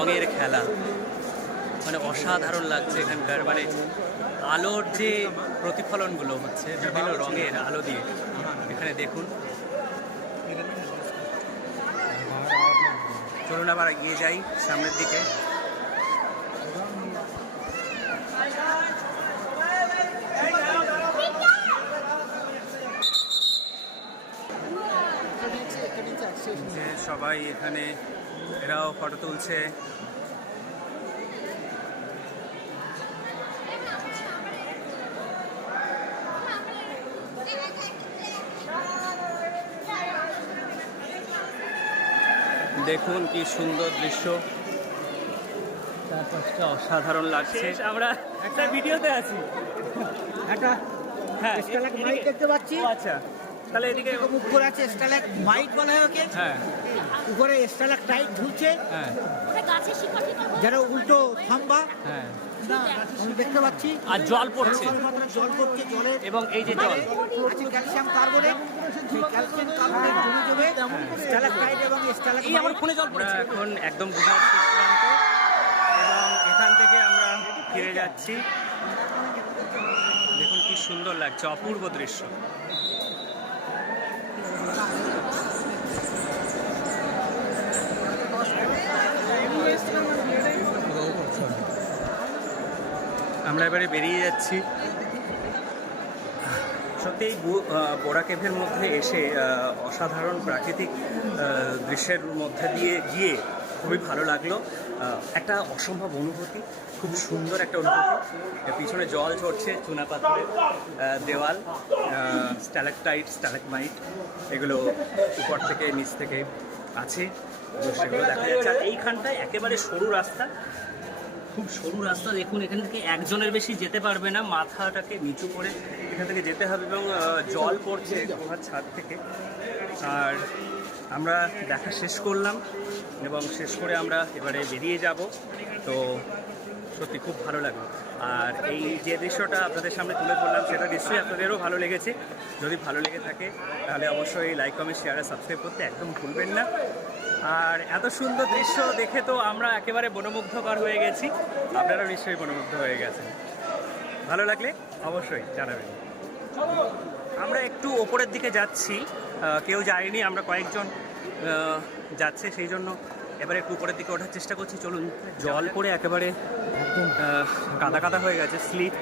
রঙের খেলা, মানে অসাধারণ লাগছে এখানকার, মানে আলোর যে প্রতিফলনগুলো হচ্ছে বিভিন্ন রঙের আলো দিয়ে। এখানে দেখুন, চলুন আবার এগিয়ে যাই সামনের দিকে। সবাই এখানে এরাও ফটো তুলছে। দেখুন কি সুন্দর দৃশ্য, চারপাশটা অসাধারণ লাগছে। আমরা একটা ভিডিওতে আছি, একটা হ্যাঁ স্টালাগমাইট দেখতে পাচ্ছি। আচ্ছা, তাহলে এদিকে উপরে আছে স্টালাগমাইট বলা হয় ওকে। হ্যাঁ, উপরে স্টালাকটাইট ঝুলছে, হ্যাঁ, যারা উল্টো খাম্বা হ্যাঁ, আমি দেখতে পাচ্ছি। আর জল পড়ছে, জল পড়ছে, জলের এবং এই যে জল আছে ক্যালসিয়াম কার্বনেট, সেই ক্যালসিয়াম কার্বনেট জমে জমে স্টালাকটাইট এবং এই আমার স্টালাগমাইট। ফোনে জল পড়ছে। এখন একদম গুজরাট শেষ প্রান্ত, এবং এখান থেকে আমরা ফিরে যাচ্ছি। দেখুন কি সুন্দর লাগছে, অপূর্ব দৃশ্য। আমরা এবারে বেরিয়ে যাচ্ছি। সত্যি এই বোরা কেভের মধ্যে এসে অসাধারণ প্রাকৃতিক দৃশ্যের মধ্যে দিয়ে গিয়ে খুবই ভালো লাগলো। একটা অসম্ভব অনুভূতি, খুব সুন্দর একটা অনুভূতি। পিছনে জল ঝরছে, চুনাপাথরের দেওয়াল, স্ট্যালাকটাইট, স্ট্যালাকমাইট, এগুলো উপর থেকে নিচ থেকে আছে, সেগুলো দেখা যাচ্ছে। আর এইখানটায় একেবারে সরু রাস্তা, খুব সরু রাস্তা। দেখুন, এখান থেকে একজনের বেশি যেতে পারবে না, মাথাটাকে নিচু করে এখান থেকে যেতে হবে, এবং জল পড়ছে গুহার ছাদ থেকে। আর আমরা দেখা শেষ করলাম, এবং শেষ করে আমরা এবারে বেরিয়ে যাব। তো সত্যি খুব ভালো লাগলো। আর এই যে দৃশ্যটা আপনাদের সামনে তুলে ধরলাম, সেটা নিশ্চয়ই আপনাদেরও ভালো লেগেছে। যদি ভালো লেগে থাকে তাহলে অবশ্যই লাইক, কমেন্ট, শেয়ার আর সাবস্ক্রাইব করতে একদম ভুলবেন না। আর এত সুন্দর দৃশ্য দেখে তো আমরা একেবারে মনোমুগ্ধকর হয়ে গেছি, আপনারাও নিশ্চয়ই মনোমুগ্ধ হয়ে গেছেন। ভালো লাগলে অবশ্যই জানাবেন। আমরা একটু ওপরের দিকে যাচ্ছি, কেউ যায়নি, আমরা কয়েকজন যাচ্ছে, সেই জন্য এবারে একটু উপরের দিকে ওঠার চেষ্টা করছি। চলুন, জল পড়ে একেবারে কাদা কাদা হয়ে গেছে, স্লিপ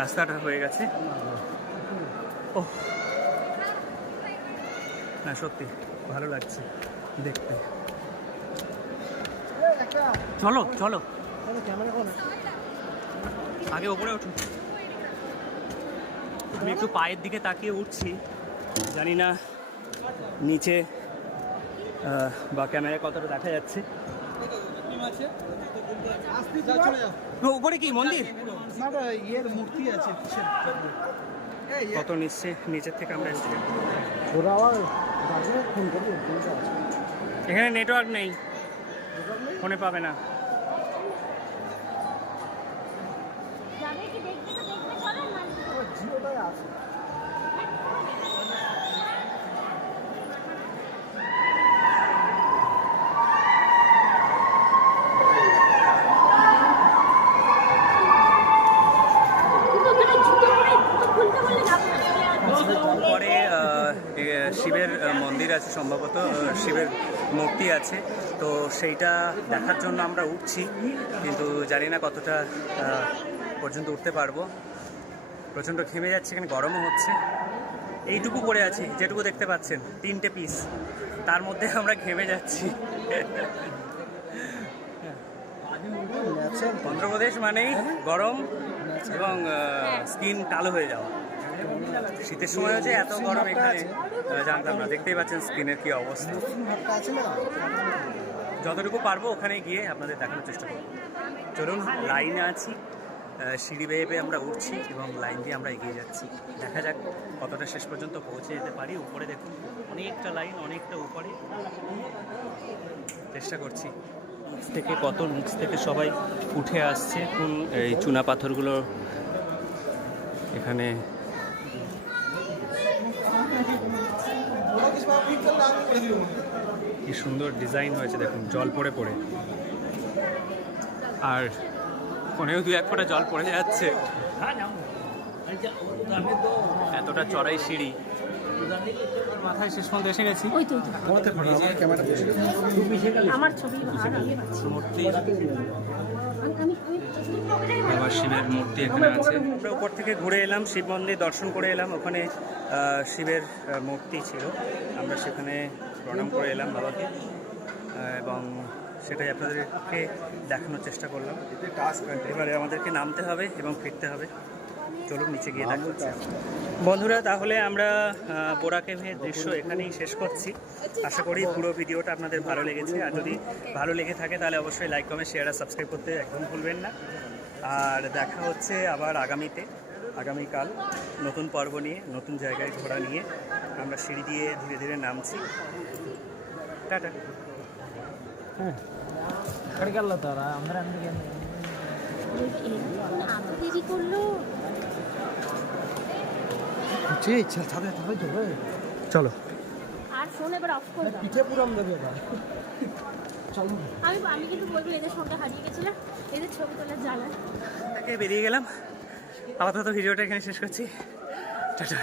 রাস্তাটা হয়ে গেছে। ও হ্যাঁ, সত্যি ভালো লাগছে দেখতে। চলো চলো আগে ওপরে উঠুন। আমি একটু পায়ের দিকে তাকিয়ে উঠছি, জানি না নিচে বা ক্যামেরায় কতটা দেখা যাচ্ছে। উপরে কি মন্দির? মূর্তি আছে কত নিচের থেকে আমরা এসেছি। এখানে নেটওয়ার্ক নেই, ফোনে পাবে না। পরে শিবের মন্দির আছে, সম্ভবত শিবের মূর্তি আছে, তো সেইটা দেখার জন্য আমরা উঠছি, কিন্তু জানি না কতটা পর্যন্ত উঠতে পারবো। প্রচণ্ড ঘেমে যাচ্ছে, এখানে গরমও হচ্ছে। এইটুকু পড়ে আছি, যেটুকু দেখতে পাচ্ছেন, 3টে পিস, তার মধ্যে আমরা ঘেমে যাচ্ছি। অন্ধ্রপ্রদেশ মানেই গরম এবং স্কিন কালো হয়ে যাওয়া। শীতের সময় হচ্ছে এত গরম এখানে জানতাম না। দেখতেই পাচ্ছেন স্কিনের কি অবস্থা। যতটুকু পারবো ওখানে গিয়ে আপনাদের দেখানোর চেষ্টা করব। চলুন, লাইনে আছি, সিঁড়ি বেয়ে বেয়ে আমরা উঠছি এবং লাইন দিয়ে আমরা এগিয়ে যাচ্ছি। দেখা যাক কতটা শেষ পর্যন্ত পৌঁছে যেতে পারি। উপরে দেখুন, অনেকটা লাইন, অনেকটা উপরে। চেষ্টা করছি। নিচ থেকে নিচ থেকে সবাই উঠে আসছে। এই চুনা পাথরগুলো এখানে কি সুন্দর ডিজাইন হয়েছে, দেখুন জল পড়ে পড়ে। আর ফোনেও 2-1 ফোঁটা জল পড়ে যাচ্ছে, এতটা চড়াই সিঁড়ি। মাথায় শেষ পর্যন্ত এসে গেছি। ওই তো আমার ছবি আর আমি পাচ্ছি। মূর্তি, আমি বাবা শিবের মূর্তি এখানে আছে। আমরা উপর থেকে ঘুরে এলাম, শিব মন্দির দর্শন করে এলাম। ওখানে শিবের মূর্তি ছিল, আমরা সেখানে প্রণাম করে এলাম বাবাকে, এবং সেটাই আপনাদেরকে দেখানোর চেষ্টা করলাম। এবারে আমাদেরকে নামতে হবে এবং ফিরতে হবে। চলুন নিচে গিয়ে দেখা হচ্ছে। বন্ধুরা, তাহলে আমরা বোরা কেভের দৃশ্য এখানেই শেষ করছি। আশা করি পুরো ভিডিওটা আপনাদের ভালো লেগেছে, আর যদি ভালো লেগে থাকে তাহলে অবশ্যই লাইক, কমেন্ট, শেয়ার আর সাবস্ক্রাইব করতে একদম ভুলবেন না। আর দেখা হচ্ছে আবার আগামীকাল নতুন পর্ব নিয়ে, নতুন জায়গায় ঘোরা নিয়ে। আমরা সিঁড়ি দিয়ে ধীরে ধীরে নামছি। টাটা। এত দেরি করলো। চলো। আর ফোন এবার অফ করে দাও। পিঠে পুরাম দেবে এবার। আমি কিন্তু বলবো এদের সঙ্গে হারিয়ে গেছিলাম, এদের ছবি তোলার জ্বালা। বেরিয়ে গেলাম। আপাতত ভিডিওটা এখানে শেষ করছি। টাটা।